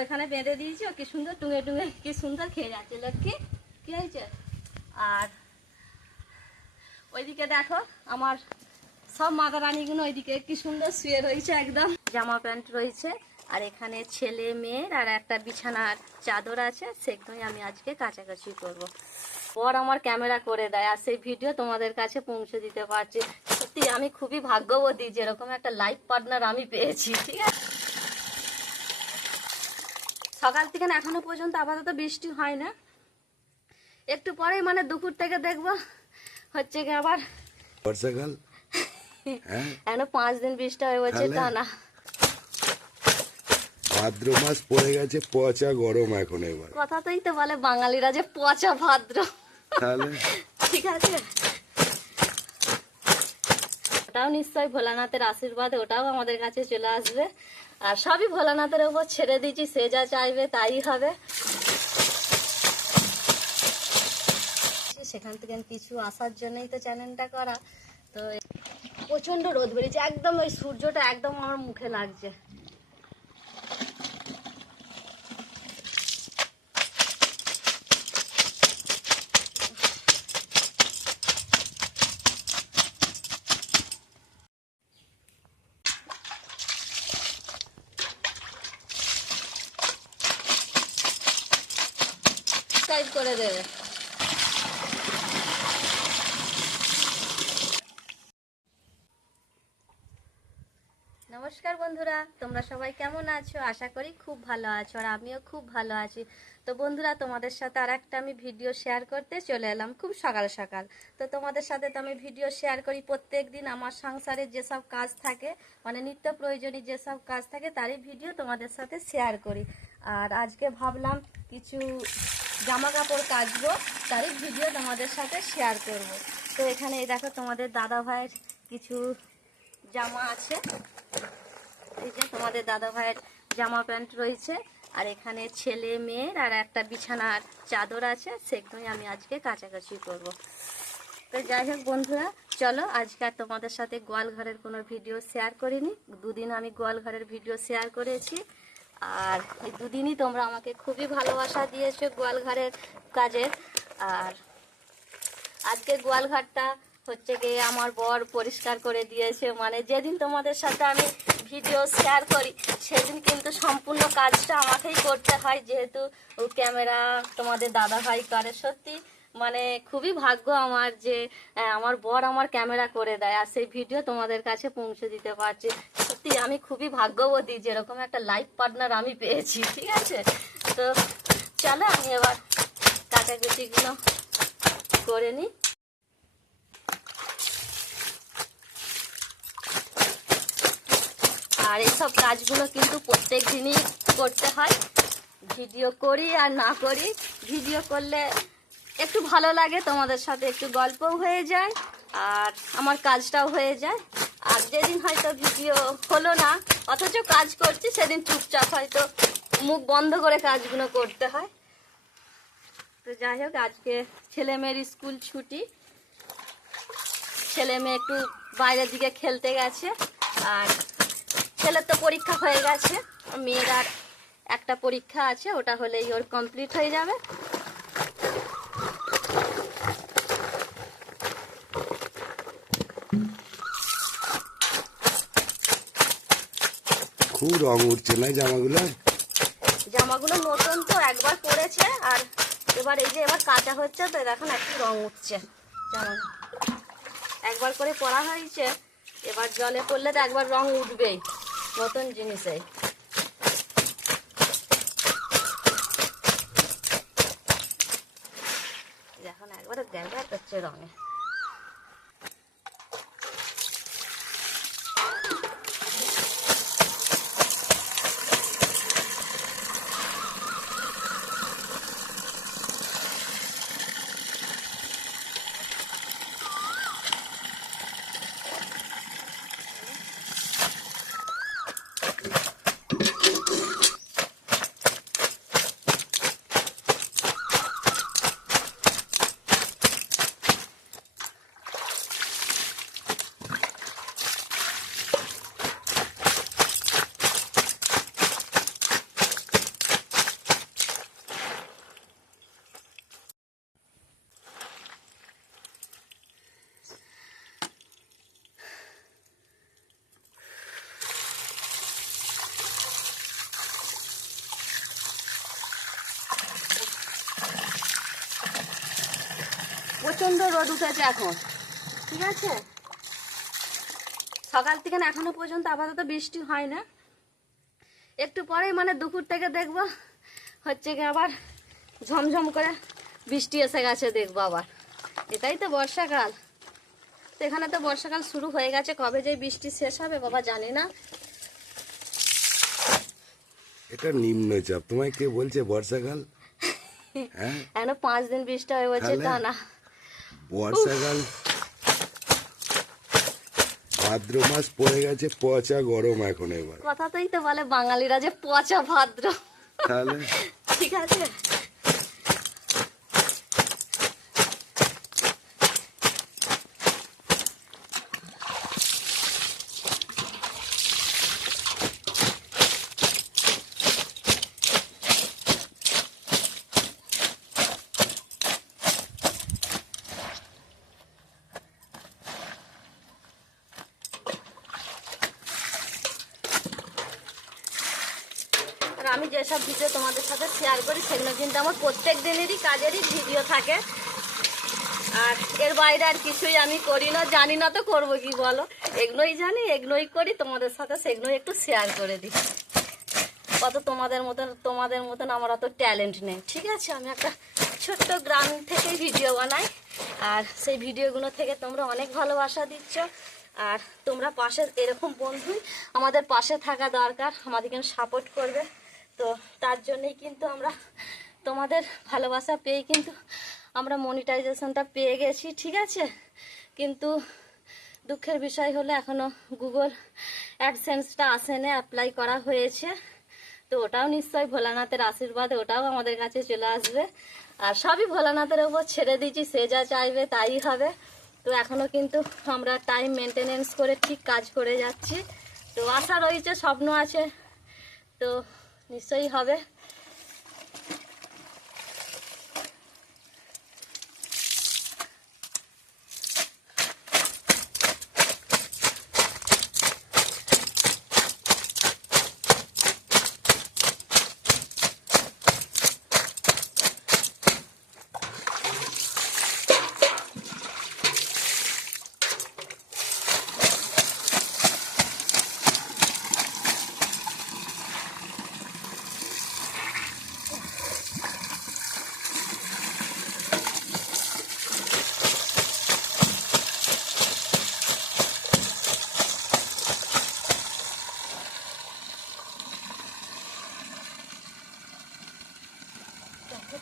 ওইখানে বেঁধে দিয়েছি, ও কি সুন্দর টুঙে টুঙে কি সুন্দর খেয়ে যাচ্ছে লক্ষ্মী। কি হয়েছে? আর ওইদিকে দেখো আমার সব মাদা রানীগুলো ওইদিকে কি সুন্দর শুয়ে রয়েছে, একদম জামা প্যান্ট রয়েছে। আর এখানে ছেলে মেয়ের আর একটা বিছানার চাদর আছে, সেগুলোই আমি আজকে কাচাকাচি করব। পর আমার ক্যামেরা করে দেয় আর সেই ভিডিও তোমাদের কাছে পৌঁছে দিতে পারছি। সত্যি আমি খুবই ভাগ্যবতী যেরকম একটা লাইফ পার্টনার আমি পেয়েছি। ঠিক আছে, সকাল থেকে এখনো পর্যন্ত আপাতত বৃষ্টি হয় না, একটু পরেই মানে দুপুর থেকে দেখবো হচ্ছে কি আবার বর্ষাকাল। এখনো 5 দিন বৃষ্টি হয়ে বলছে টানা। ভাদ্র মাস পড়ে গেছে, পচা গরম এখন। এবার কথাতেই তো বলে বাঙালিরা যে পচা ভাদ্র। তাহলে ঠিক আছে, ওটাও নিশ্চয় ভোলানাথের আশীর্বাদে ওটাও আমাদের কাছে চলে আসবে। আর সবই ভোলানাথের উপর ছেড়ে দিয়েছি, সে যা চাইবে তাই হবে। সেখান থেকে কিছু আসার জন্যই তো চ্যানেলটা করা। তো প্রচন্ড রোদ বেরিয়েছে, একদম ওই সূর্যটা একদম আমার মুখে লাগছে। সাবস্ক্রাইব করে দেবে। নমস্কার বন্ধুরা, তোমরা সবাই কেমন আছো? আশা করি খুব ভালো আছো, আর আমিও খুব ভালো আছি। তো বন্ধুরা, তোমাদের সাথে আর একটা আমি ভিডিও শেয়ার করতে চলে এলাম খুব সকাল সকাল। তো তোমাদের সাথে তো আমি ভিডিও শেয়ার করি প্রত্যেক দিন, আমার সংসারে যেসব কাজ থাকে, মানে নিত্য প্রয়োজনীয় যেসব কাজ থাকে তারই ভিডিও তোমাদের সাথে শেয়ার করি। আর আজকে ভাবলাম কিছু জামা কাপড় কাচবো, তারই ভিডিও তোমাদের সাথে শেয়ার করব। তো এখানে এই দেখো তোমাদের দাদা ভাইয়ের কিছু জামা আছে, এই যে তোমাদের দাদা ভাইয়ের জামা প্যান্ট রয়েছে। আর এখানে ছেলে মেয়ের আর একটা বিছানার চাদর আছে, সেগুলোই আমি আজকে কাচাকাচি করব। তো যাই হোক বন্ধুরা, চলো আজকে আর তোমাদের সাথে গোয়াল ঘরের কোনো ভিডিও শেয়ার করিনি। দুদিন আমি গোয়াল ঘরের ভিডিও শেয়ার করেছি, আর এই দুদিনই তোমরা আমাকে খুবই ভালোবাসা দিয়েছো গোয়াল ঘরের কাজের। আর আজকে গোয়াল ঘরটা হচ্ছে গিয়ে আমার বর পরিষ্কার করে দিয়েছে। মানে যেদিন তোমাদের সাথে আমি ভিডিও শেয়ার করি সেদিন কিন্তু সম্পূর্ণ কাজটা আমাকেই করতে হয়, যেহেতু ক্যামেরা তোমাদের দাদা ভাই করে। সত্যি মানে খুবই ভাগ্য আমার যে আমার বর আমার ক্যামেরা করে দেয় আর সেই ভিডিও তোমাদের কাছে পৌঁছে দিতে পারছি। সত্যি আমি খুবই ভাগ্যবতী যেরকম একটা লাইফ পার্টনার আমি পেয়েছি। ঠিক আছে, তো চলো আমি এবার কাটাকুটিগুলো করে নিই। আর এইসব কাজগুলো কিন্তু প্রত্যেক দিনই করতে হয়, ভিডিও করি আর না করি। ভিডিও করলে একটু ভালো লাগে, তোমাদের সাথে একটু গল্পও হয়ে যায় আর আমার কাজটাও হয়ে যায়। আর যেদিন হয়তো ভিডিও হলো না অথচ কাজ করছি, সেদিন চুপচাপ হয়তো মুখ বন্ধ করে কাজগুলো করতে হয়। তো যাই হোক, আজকে ছেলে মেয়ের স্কুল ছুটি, ছেলে মেয়ে একটু বাইরের দিকে খেলতে গেছে। আর ছেলের তো পরীক্ষা হয়ে গেছে, মেয়ের আর একটা পরীক্ষা আছে, ওটা হলেই ওর কমপ্লিট হয়ে যাবে। খুব রং উঠছে না জামাগুলো? জামাগুলো নতুন তো, একবার পরেছে আর এবার এই যে এবার কাঁচা হচ্ছে, তো এখন একটু রং উঠছে। জামা একবার করে পরা হয়েছে, এবার জলে পড়লে তো একবার রং উঠবেই নতুন জিনিসে। এখন একবার দেখা করছে রঙে। প্রচন্ড রোদ উঠেছে এখন, ঠিক আছে। সকাল থেকে না এখনো পর্যন্ত আপাতত বৃষ্টি হয় না, একটু পরেই মানে দুপুর থেকে দেখবো হচ্ছে কি আবার ঝমঝম করে বৃষ্টি এসে গেছে দেখবো আবার। এটাই তো বর্ষাকাল, তো এখানে তো বর্ষাকাল শুরু হয়ে গেছে, কবে যে বৃষ্টি শেষ হবে বাবা জানি না। এটা নিম্নচাপ, তোমায় কে বলছে বর্ষাকাল? হ্যাঁ, এখনো 5 দিন বৃষ্টি হয়ে বলছে তাহলে? টানা। বর্ষাকাল ভাদ্র মাস পড়ে গেছে, পচা গরম এখন এবার। কথাতেই তো বলে বাঙালিরা যে পচা ভাদ্র, তাহলে ঠিক আছে। আর আমি যেসব ভিডিও তোমাদের সাথে শেয়ার করি সেগুলো কিন্তু আমার প্রত্যেক দিনেরই কাজেরই ভিডিও থাকে, আর এর বাইরে আর কিছুই আমি করি না, জানি না তো করবো কি বলো। এগুলোই জানি, এগুলোই করি, তোমাদের সাথে সেগুলোই একটু শেয়ার করে দিই। কত তোমাদের মতন আমার অত ট্যালেন্ট নেই, ঠিক আছে। আমি একটা ছোট্ট গ্রাম থেকেই ভিডিও বানাই, আর সেই ভিডিওগুলো থেকে তোমরা অনেক ভালোবাসা দিচ্ছ, আর তোমরা পাশে এরকম বন্ধুই আমাদের পাশে থাকা দরকার, আমাদেরকে সাপোর্ট করবে। তো তার জন্যই কিন্তু আমরা তোমাদের ভালোবাসা পেয়ে কিন্তু আমরা মনিটাইজেশনটা পেয়ে গেছি, ঠিক আছে। কিন্তু দুঃখের বিষয় হলো এখনও গুগল অ্যাডসেন্সটা আসেনি, অ্যাপ্লাই করা হয়েছে। তো ওটাও নিশ্চয়ই ভোলানাথের আশীর্বাদে ওটাও আমাদের কাছে চলে আসবে, আর সবই ভোলানাথের ওপর ছেড়ে দিয়েছি, সে যা চাইবে তাই হবে। তো এখনও কিন্তু আমরা টাইম মেনটেনেন্স করে ঠিক কাজ করে যাচ্ছি। তো আশা রয়েছে, স্বপ্ন আছে, তো নিশ্চয়ই হবে।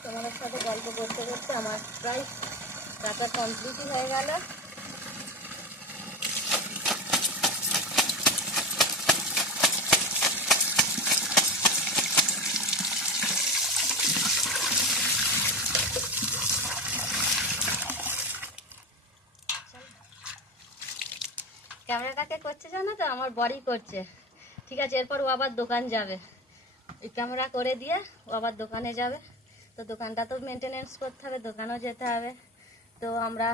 তোমাদের সাথে গল্প করতে করতে আমার প্রায় টাকা কমপ্লিটই হয়ে গেল। ক্যামেরাটাকে করছে জানো তো, আমার বড়ি করছে, ঠিক আছে। এরপর ও আবার দোকান যাবে, এই ক্যামেরা করে দিয়ে ও আবার দোকানে যাবে। তো দোকানটা তো মেনটেনেন্স করতে হবে, দোকানেও যেতে হবে। তো আমরা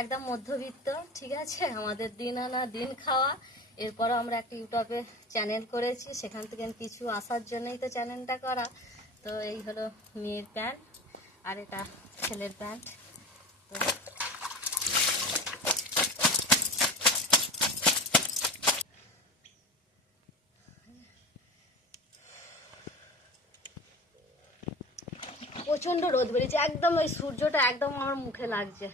একদম মধ্যবিত্ত, ঠিক আছে, আমাদের দিন আনা দিন খাওয়া। এরপরও আমরা একটা ইউটিউবে চ্যানেল করেছি, সেখান থেকে কিছু আসার জন্যই তো চ্যানেলটা করা। তো এই হলো মেয়ের প্যান্ট, আর এটা ছেলের প্যান্ট। তো প্রচন্ড রোদ বেরিয়েছে, একদম ওই সূর্যটা একদম আমার মুখে লাগছে।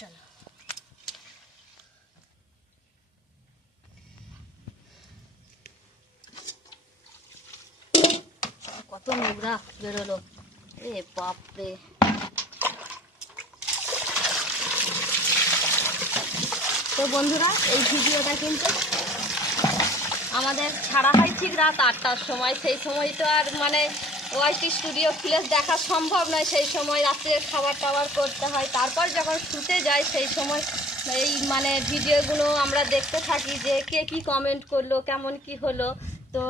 চলো কত নোংরা বেরোলো, এ বাপরে। তো বন্ধুরা, এই ভিডিওটা কিন্তু আমাদের ছাড়া হয় ঠিক রাত 8টার সময়। সেই সময় তো আর মানে ওয়াইটি স্টুডিও ফ্লেশ দেখা সম্ভব নয়, সেই সময় রাত্রে খাবার টাবার করতে হয়। তারপর যখন শুতে যাই সেই সময় এই মানে ভিডিওগুলো আমরা দেখতে থাকি যে কে কি কমেন্ট করলো, কেমন কি হলো। তো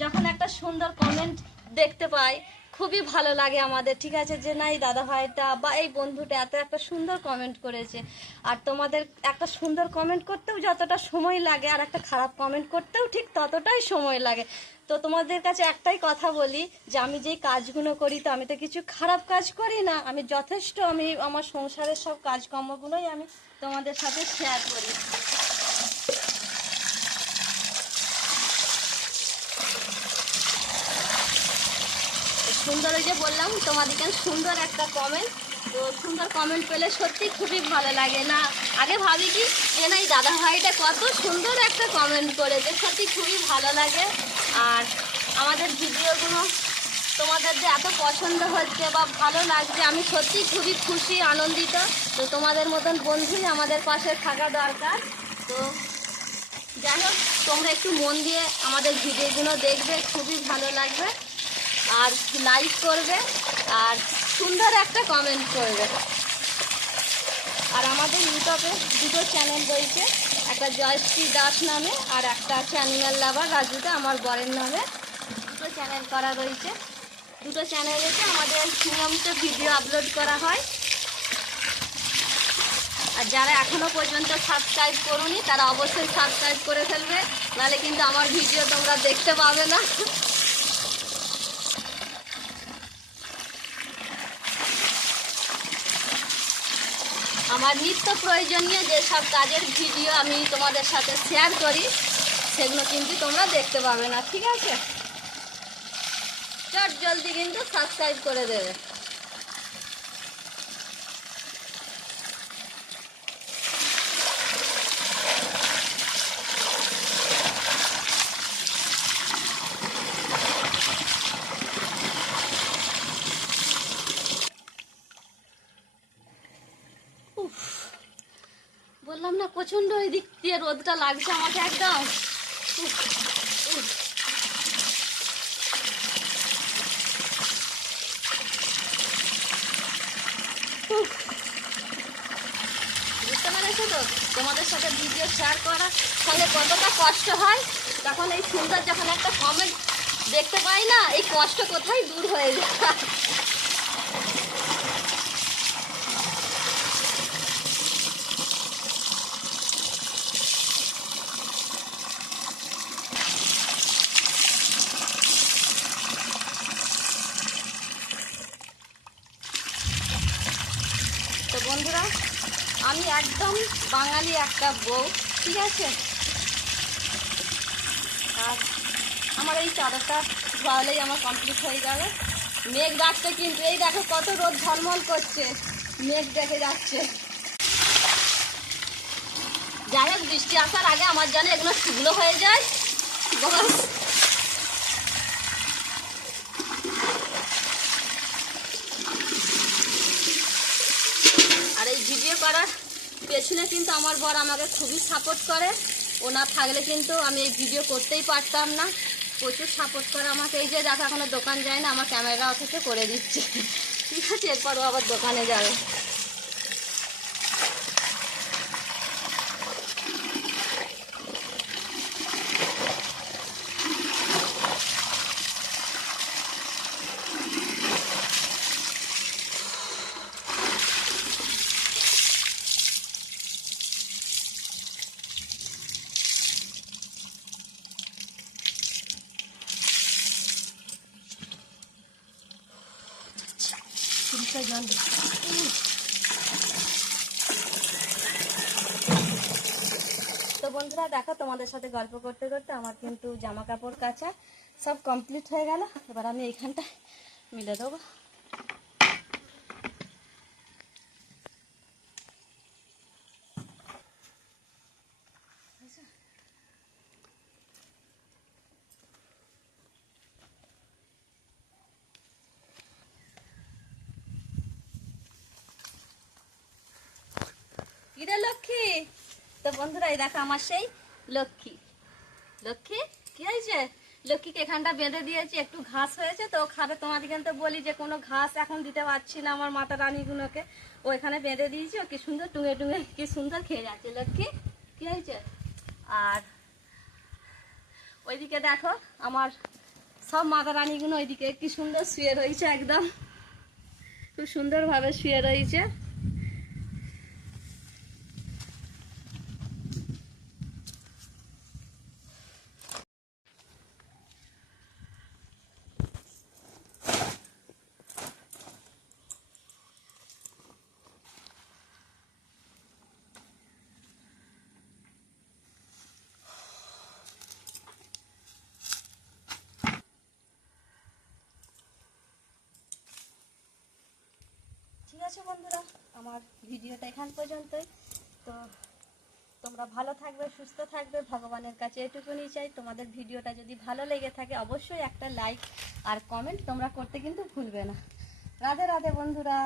যখন একটা সুন্দর কমেন্ট দেখতে পাই খুবই ভালো লাগে আমাদের, ঠিক আছে, যে না এই দাদা ভাইটা বা এই বন্ধুটা এত একটা সুন্দর কমেন্ট করেছে। আর তোমাদের একটা সুন্দর কমেন্ট করতেও যতটা সময় লাগে আর একটা খারাপ কমেন্ট করতেও ঠিক ততটাই সময় লাগে। তো তোমাদের কাছে একটাই কথা বলি যে আমি যেই কাজগুলো করি তো আমি তো কিছু খারাপ কাজ করি না, আমি যথেষ্ট আমি আমার সংসারের সব কাজকর্মগুলোই আমি তোমাদের সাথে শেয়ার করি। সুন্দর, ওই যে বললাম তোমাদেরকে সুন্দর একটা কমেন্ট, তো সুন্দর কমেন্ট পেলে সত্যি খুবই ভালো লাগে না। আগে ভাবি কি যে না এই দাদা ভাইটা কত সুন্দর একটা কমেন্ট করেছে, সত্যি খুবই ভালো লাগে। আর আমাদের ভিডিওগুলো তোমাদের যে এত পছন্দ হচ্ছে বা ভালো লাগছে আমি সত্যি খুবই খুশি, আনন্দিত। তো তোমাদের মতন বন্ধুই আমাদের পাশে থাকা দরকার। তো যাই হোক, তোমরা একটু মন দিয়ে আমাদের ভিডিওগুলো দেখবে, খুবই ভালো লাগবে। আর লাইক করবে আর সুন্দর একটা কমেন্ট করবে। আর আমাদের ইউটিউবে দুটো চ্যানেল রয়েছে, একটা জয়শ্রী দাস নামে আর একটা আছে অ্যানিম্যাল লাভার রাজুদা আমার বরের নামে। দুটো চ্যানেল করা রয়েছে, দুটো চ্যানেলেতে আমাদের নিয়মিত ভিডিও আপলোড করা হয়। আর যারা এখনো পর্যন্ত সাবস্ক্রাইব করোনি তারা অবশ্যই সাবস্ক্রাইব করে ফেলবে, নাহলে কিন্তু আমার ভিডিও তোমরা দেখতে পাবে না। আমার নিত্য প্রয়োজনীয় যেসব কাজের ভিডিও আমি তোমাদের সাথে শেয়ার করি সেগুলো কিন্তু তোমরা দেখতে পাবে না, ঠিক আছে? চট জলদি কিন্তু সাবস্ক্রাইব করে দেবে। বললাম না প্রচন্ড এই দিক দিয়ে রোদটা লাগছে আমাকে একদম। উফ, উফ। উফ। বুঝতে পেরেছো তো তোমাদের সাথে ভিডিও শেয়ার করার সঙ্গে কতটা কষ্ট হয়, তখন এই সুন্দর যখন একটা কমেন্ট দেখতে পাই না এই কষ্ট কোথায় দূর হয়ে যায়। তো বন্ধুরা, আমি একদম বাঙালি একটা বউ, ঠিক আছে? আর আমার এই চাদরটা ধোয়ালেই আমার কমপ্লিট হয়ে যাবে। মেঘ ডাকছে কিন্তু, এই দেখো কত রোদ ঝলমল করছে, মেঘ দেখে যাচ্ছে। যাই হোক, বৃষ্টি আসার আগে আমার যেন এগুলো শুকনো হয়ে যায় বস। আর এই ভিডিও করার পেছনে কিন্তু আমার বর আমাকে খুবই সাপোর্ট করে, ও না থাকলে কিন্তু আমি এই ভিডিও করতেই পারতাম না। প্রচুর সাপোর্ট করে আমাকে। এই যে দেখো এখনো দোকান যায় না, আমার ক্যামেরা অথচ করে দিচ্ছে, ঠিক আছে? এরপর ও আবার দোকানে যাবে। তো বন্ধুরা দেখো, তোমাদের সাথে গল্প করতে করতে আমার কিন্তু জামা কাপড় কাচা সব কমপ্লিট হয়ে গেল। এবার আমি এইখানটা মিলে দেবো। কিরে লক্ষ্মী? তো বন্ধুরা এই দেখো আমার সেই লক্ষ্মী। লক্ষ্মী কি হয়েছে? লক্ষ্মীকে এখানটা বেঁধে দিয়েছি, একটু ঘাস হয়েছে তো খাবে। তোমাদের কিন্তু বলি যে কোনো ঘাস এখন দিতে পারছি না আমার মাতা রানীগুলোকে, ও এখানে বেঁধে দিয়েছি, ও কি সুন্দর টুঙে টুঙে কি সুন্দর খেয়ে যাচ্ছে লক্ষ্মী। কি হয়েছে? আর ওইদিকে দেখো আমার সব মাতা রানীগুলো ওইদিকে কি সুন্দর শুয়ে রয়েছে, একদম খুব সুন্দরভাবে শুয়ে রয়েছে। ঠিক আছে বন্ধুরা, আমার ভিডিওটা এখান পর্যন্তই। তো তোমরা ভালো থাকবে, সুস্থ থাকবে, ভগবানের কাছে এটুকুনি চাই। তোমাদের ভিডিওটা যদি ভালো লেগে থাকে অবশ্যই একটা লাইক আর কমেন্ট তোমরা করতে কিন্তু ভুলবে না। রাধে রাধে বন্ধুরা।